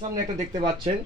সামনে একটা দেখতে পাচ্ছেন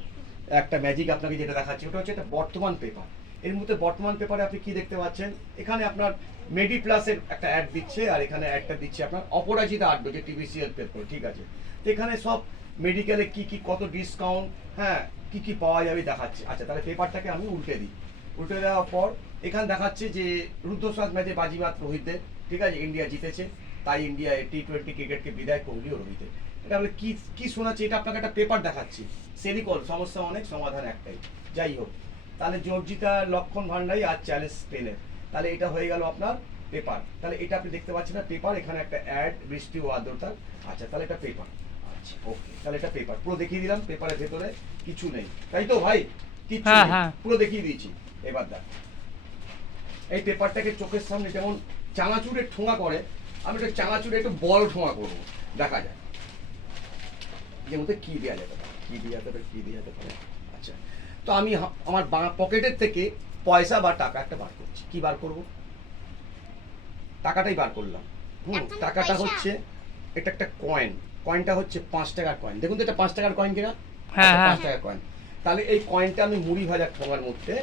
একটা ম্যাজিক আপনাকে যেটা দেখাচ্ছি ওটা হচ্ছে একটা বর্তমান পেপার। এর মধ্যে বর্তমান পেপারে আপনি কি দেখতে পাচ্ছেন, এখানে আপনার মেডি প্লাসের একটা অ্যাড দিচ্ছে আর এখানে অ্যাডটা দিচ্ছে আপনার অপরাজিতা আড্ড যে টিভিসিএল পেপার, ঠিক আছে। তো এখানে সব মেডিকেলে কি কি কত ডিসকাউন্ট, হ্যাঁ কি কি পাওয়া যাবে দেখাচ্ছে। আচ্ছা তাহলে পেপারটাকে আমি উল্টে দিই। উল্টে দেওয়ার পর এখানে দেখাচ্ছে যে রুদ্রশ্বাস ম্যাচে বাজিমাত রোহিতের, ঠিক আছে, ইন্ডিয়া জিতেছে, তাই ইন্ডিয়া টি-20 ক্রিকেটকে বিদায় কোহলি ও রোহিতের। এটা আমরা কি কি শোনাচ্ছি, এটা আপনাকে একটা পেপার দেখাচ্ছি। সেরিকল সমস্যা অনেক, সমাধান একটাই। যাই হোক, তাহলে জর্জিতা লক্ষণ ভান্ডারী আর চ্যালেঞ্জ স্পেনের, তাহলে এটা হয়ে গেল আপনার পেপার। তাহলে এটা আপনি দেখতে পাচ্ছেন না পেপার, এখানে একটা অ্যাড বৃষ্টি ও আর্দ্রতা। আচ্ছা তাহলে এটা পেপার। আচ্ছা ওকে, তাহলে এটা পেপার পুরো দেখিয়ে দিলাম। পেপারের ভেতরে কিছু নেই, তাই তো ভাই? কিছু নেই, পুরো দেখিয়ে দিয়েছি। এবার দেখ, এই পেপারটাকে চোখের সামনে যেমন চানাচুরে ঠোঙা করে, আমি একটা চানাচুরে একটু বল ঠোঙা করবো, দেখা যায় যে মধ্যে কি দেওয়া যেতে পারে, কি দেওয়া যেতে পারে, কি দেওয়া যেতে পারে। আচ্ছা, তো আমি আমার পকেটের থেকে পয়সা বা টাকা একটা বার করছি। কি বার করব? টাকাটাই বার করলাম। টাকাটা হচ্ছে এটা একটা কয়েন। কয়েনটা হচ্ছে 5 টাকার কয়েন। দেখুন তো এটা 5 টাকার কয়েন কিনা? হ্যাঁ, 5 টাকার কয়েন। তাহলে এই কয়েনটা আমি মুড়ি ভাজা ঠোঙার মধ্যে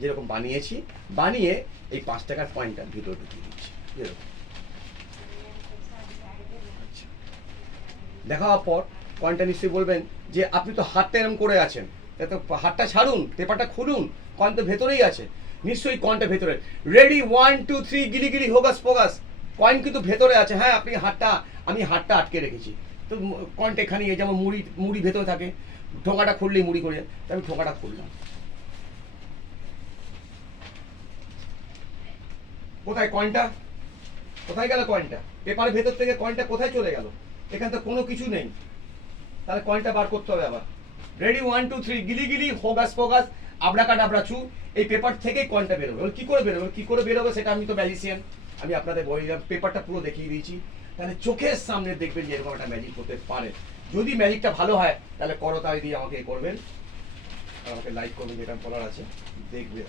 যেরকম বানিয়েছি, বানিয়ে এই 5 টাকার কয়েনটার ভিতরে ঢুকিয়ে দিচ্ছি এরকম। আচ্ছা, দেখা হওয়ার পর কয়েনটা নিশ্চয়ই বলবেন যে আপনি তো হাতটা এরকম করে আছেন, তো হাতটা ছাড়ুন, পেপারটা খুলুন, কয়েন তো ভেতরেই আছে। নিশ্চয়ই কয়েনটা ভেতরে। রেডি 1 2 3 গিলি গিলি হোগাস পোগাস, কয়েন কিন্তু ভেতরে আছে। হ্যাঁ আপনি হাতটা, আমি হাতটা আটকে রেখেছি, তো কয়েনটা এখানে যেমন মুড়ি মুড়ি ভেতরে থাকে, ঠোঙাটা খুললেই মুড়ি করে, তো আমি ঠোঙাটা খুললাম। কোথায় কয়েনটা? কোথায় গেল কয়েনটা? পেপারের ভেতর থেকে কয়েনটা কোথায় চলে গেল? এখানে তো কোনো কিছু নেই। তাহলে কয়েনটা বার করতে হবে আবার। রেডি 1 2 3 গিলি গিলি হোগাস ফোগাস আবরাকাডাবরা চু, এই পেপার থেকেই কয়েনটা বেরোবে। কি করে বেরোবে, কি করে বেরোবে সেটা আমি তো ম্যাজিশিয়ান, আমি আপনাদের বলে দিলাম। পেপারটা পুরো দেখিয়ে দিয়েছি। তাহলে চোখের সামনে দেখবেন যে এরকম একটা ম্যাজিক হতে পারে। যদি ম্যাজিকটা ভালো হয় তাহলে করতালি দিয়ে আমাকে করবেন, আমাকে লাইক করবেন, যেটা বলার আছে দেখবে।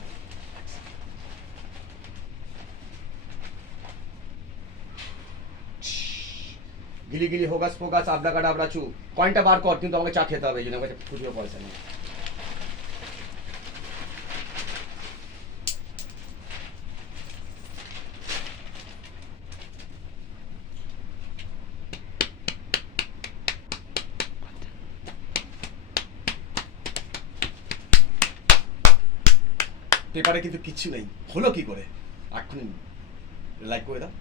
গিলি গিলি হোগাস ফোগাস আবরাকাডাবরা চু, কয়েনটা বার কর, কিন্তু আমাকে চা খেতে হবে, এই জন্য আমার কাছে খুচরো পয়সা নেই। পেপারে কিন্তু কিচ্ছু নেই, হলো কি করে? এক্ষুনি লাইক করে দাও।